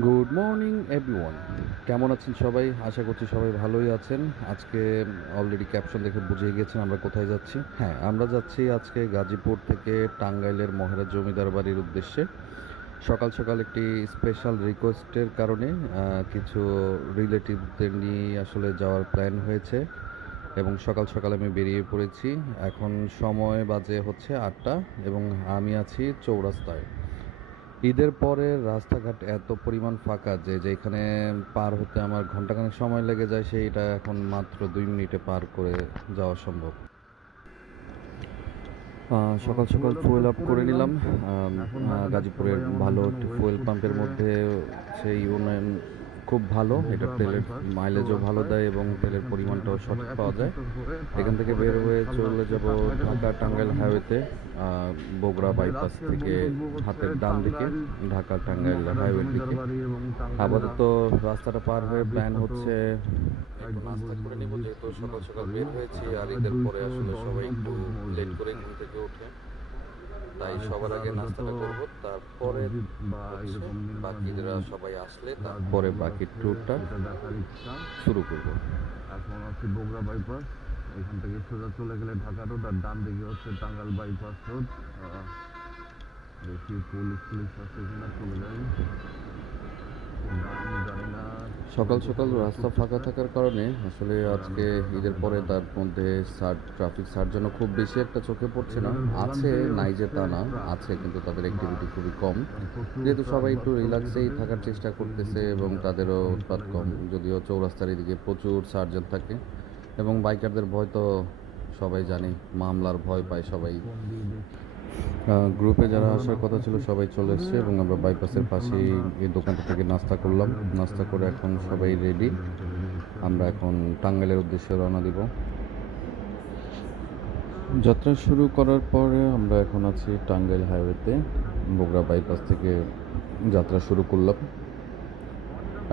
Everyone কেমন আছেন সবাই? আশা করছি সবাই ভালোই আছেন। আজকে অলরেডি ক্যাপশন দেখে বুঝে গেছেন আমরা কোথায় যাচ্ছি। হ্যাঁ আমরা যাচ্ছি আজকে গাজীপুর থেকে টাঙ্গাইলের মহারাজ জমিদার বাড়ির উদ্দেশ্যে। সকাল সকাল একটি স্পেশাল রিকোয়েস্টের কারণে কিছু রিলেটিভদের নিয়ে আসলে যাওয়ার প্ল্যান হয়েছে এবং সকাল সকাল আমি বেরিয়ে পড়েছি। এখন সময় বাজে হচ্ছে আটটা এবং আমি আছি চৌরাস্তায়। ঈদের পরে রাস্তাঘাট এত পরিমাণ ফাঁকা যে যেখানে পার হতে আমার ঘন্টাখানেক সময় লেগে যায়, সেইটা এখন মাত্র দুই মিনিটে পার করে যাওয়া সম্ভব। সকাল সকাল ফুয়েল আপ করে নিলাম। গাজীপুরের ভালো একটি ফুয়েল পাম্পের মধ্যে সেই উন্নয়ন খুব ভালো এটা তেলের মাইলেজও ভালো দেয় এবং তেলের পরিমাণটাও সঠিক পাওয়া যায়। এখান থেকে বের হয়ে চলে যাব ঢাকা টাঙ্গাইল হাইওয়েতে বগুড়া বাইপাস থেকে হাতের ডান দিকে ঢাকা টাঙ্গাইল হাইওয়ের দিকে। আপাতত রাস্তাটা পার হয়ে প্ল্যান হচ্ছে নাস্তা করে নেব যেহেতু সকাল সকাল বের হয়েছি আর ঈদের পরে আসলে সবাই একটু লেট করে ঘুম থেকে ওঠে তাই সবার আগে নাস্তাটা করব তারপরে বাকিরা সবাই আসলে তারপরে বাকি ট্যুরটা শুরু করব। এখন হচ্ছে বগুড়া বাইপাস এখান থেকে সোজা চলে গেলে ঢাকা রোড আর ডান দিকে হচ্ছে টাঙ্গাইল বাইপাস রোড দেখি পুলিশ পুলিশ আছে কিনা চলে যাই। সকাল সকাল রাস্তা ফাঁকা থাকার কারণে আসলে আজকে ঈদের পরে তার মধ্যে সার ট্রাফিক সার জন্য খুব বেশি একটা চোখে পড়ছে না। আছে, নাই যে তা না, আছে কিন্তু তাদের অ্যাক্টিভিটি খুবই কম। যেহেতু সবাই একটু রিল্যাক্সেই থাকার চেষ্টা করতেছে এবং তাদেরও উৎপাদ কম, যদিও চৌরাস্তার এদিকে প্রচুর সার্জন থাকে এবং বাইকারদের ভয় তো সবাই জানে মামলার ভয় পায় সবাই। গ্রুপে যারা আসার কথা ছিল সবাই চলে এসছে এবং আমরা বাইপাসের পাশেই এই দোকানটা থেকে নাস্তা করলাম। নাস্তা করে এখন সবাই রেডি আমরা এখন টাঙ্গাইলের উদ্দেশ্যে রওনা দিব। যাত্রা শুরু করার পরে আমরা এখন আছি টাঙ্গাইল হাইওয়েতে বগুড়া বাইপাস থেকে যাত্রা শুরু করলাম।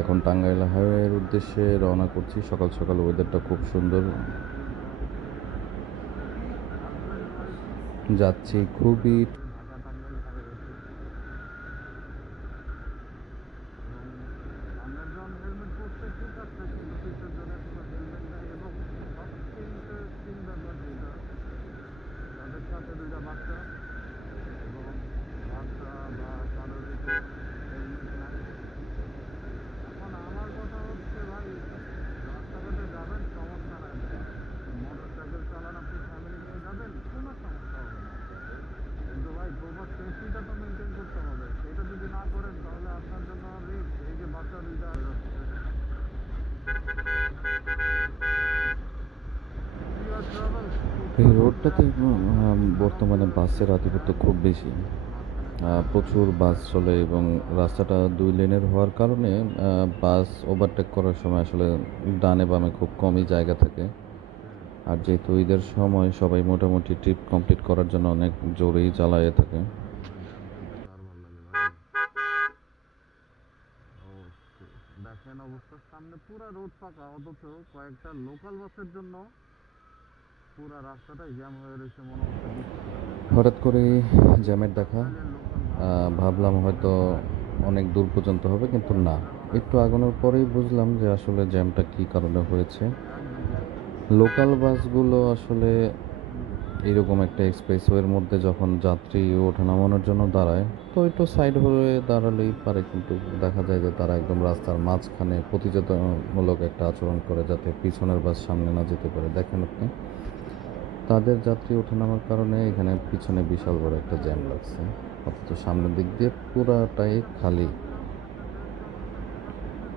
এখন টাঙ্গাইল হাইওয়ের উদ্দেশ্যে রওনা করছি। সকাল সকাল ওয়েদারটা খুব সুন্দর। যাচ্ছি খুবই ঢাকা টাঙ্গাইল হাইওয়েতে আমরা যখন হেলমেট পরতে ঠিক আছে কিন্তু পিছের জনের কোনো হেলমেট নেই এবং সবচেয়ে ইন্টারেস্টিং ব্যাপার যেটা তাদের সাথে দুইটা বাচ্চা এবং বাচ্চা বা কারোর ভিতরে হেলমেট নাই এখন আমার কথা হচ্ছে ভাই রাস্তাঘাটে যাবেন সমস্যা নাই মোটর সাইকেল চালান আপনি ফ্যামিলি নিয়ে যাবেন কোনো সমস্যা হবে না কিন্তু ভাই প্রপার সেফটিটা তো মেনটেন করতে হবে সেটা যদি না করেন তাহলে আপনার জন্য রিস্ক এই যে বাচ্চা দুইটা এই রোডটাতে বর্তমানে বাসের আধিপত্য খুব বেশি। প্রচুর বাস চলে এবং রাস্তাটা দুই লেনের হওয়ার কারণে বাস ওভারটেক করার সময় আসলে ডানে বামে খুব কমই জায়গা থাকে। আর যেহেতু ঈদের সময় সবাই মোটামুটি ট্রিপ কমপ্লিট করার জন্য অনেক জোরেই চালায়ে থাকে। দেখেন অবস্থার সামনে পুরো রোড ফাঁকা, অথচ কয়েকটা লোকাল বাসের জন্য হঠাৎ করে জ্যামের দেখা। ভাবলাম হয়তো অনেক দূর পর্যন্ত হবে, কিন্তু না। একটু আগানোর পরেই বুঝলাম যে আসলে জ্যামটা কী কারণে হয়েছে। লোকাল বাসগুলো আসলে এরকম একটা এক্সপ্রেসওয়ের মধ্যে যখন যাত্রী ওঠা নামানোর জন্য দাঁড়ায়, তো একটু সাইড হয়ে দাঁড়ালেই পারে, কিন্তু দেখা যায় যে তারা একদম রাস্তার মাঝখানে প্রতিযোগিতামূলক একটা আচরণ করে যাতে পিছনের বাস সামনে না যেতে পারে। দেখেন আপনি। তাদের যাত্রী ওঠা নামার কারণে এখানে পিছনে বিশাল বড় একটা জ্যাম লাগছে। অথচ সামনের দিক দিয়ে পুরাটাই খালি।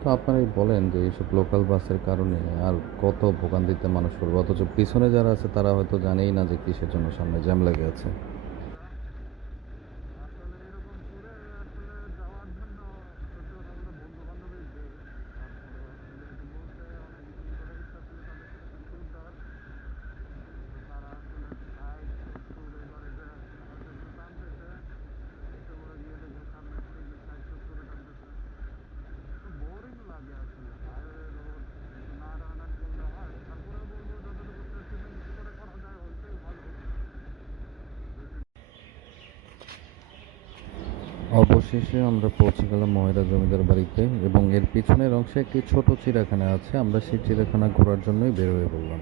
তো আপনারাই বলেন যে এইসব লোকাল বাসের কারণে আর কত ভোগান্তিতে মানুষ পড়বে। অথচ পিছনে যারা আছে তারা হয়তো জানেই না যে কিসের জন্য সামনে জ্যাম লেগে আছে আসলে এরকম করে আসলে যাওয়ার জন্য সত্যি কথা বলতে বন্ধু বান্ধবী যে যেহেতু বলতে অনেক দিন ধরে ইচ্ছা ছিল তাদের সাথে ট্যুর দেওয়ার তো তারা আসলে চায় ট্যুর এবারে যে হয়তো একটু টানতেছে একটু বড় গিয়ে দেখব সামনে থেকে যে সাইড করে টানতেছে তো বোরিং লাগে আসলে হাইওয়ে রোড একটু না রানাট করলে হয় তারপরে বলব যতটুকু সেফটি করে করা যায় ওইটাই ভালো বেশি অবশেষে আমরা পৌঁছে গেলাম ময়রা জমিদার বাড়িতে এবং এর পিছনের অংশে একটি ছোট চিড়িয়াখানা আছে। আমরা সেই চিড়িয়াখানা ঘোরার জন্যই বের হয়ে পড়লাম।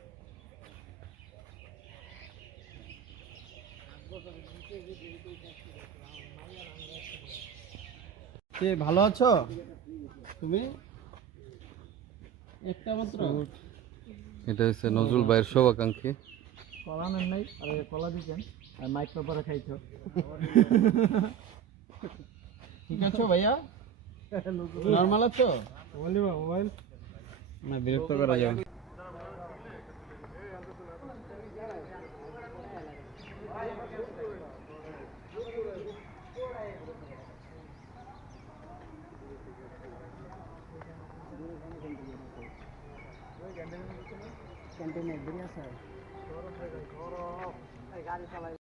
কে ভালো আছো? তুমি? একটা মাত্র? এটা হচ্ছে নজরুল ভাইয়ের শুভাকাঙ্ক্ষী। কলা নেন নাই আরে কলা দিছেন আর মাইক পেপারে খাইছো ঠিক আছো ভাইয়া? নর্মাল আছো? Mobile mobile. না বিরক্ত করা যাবে দেরি আছে।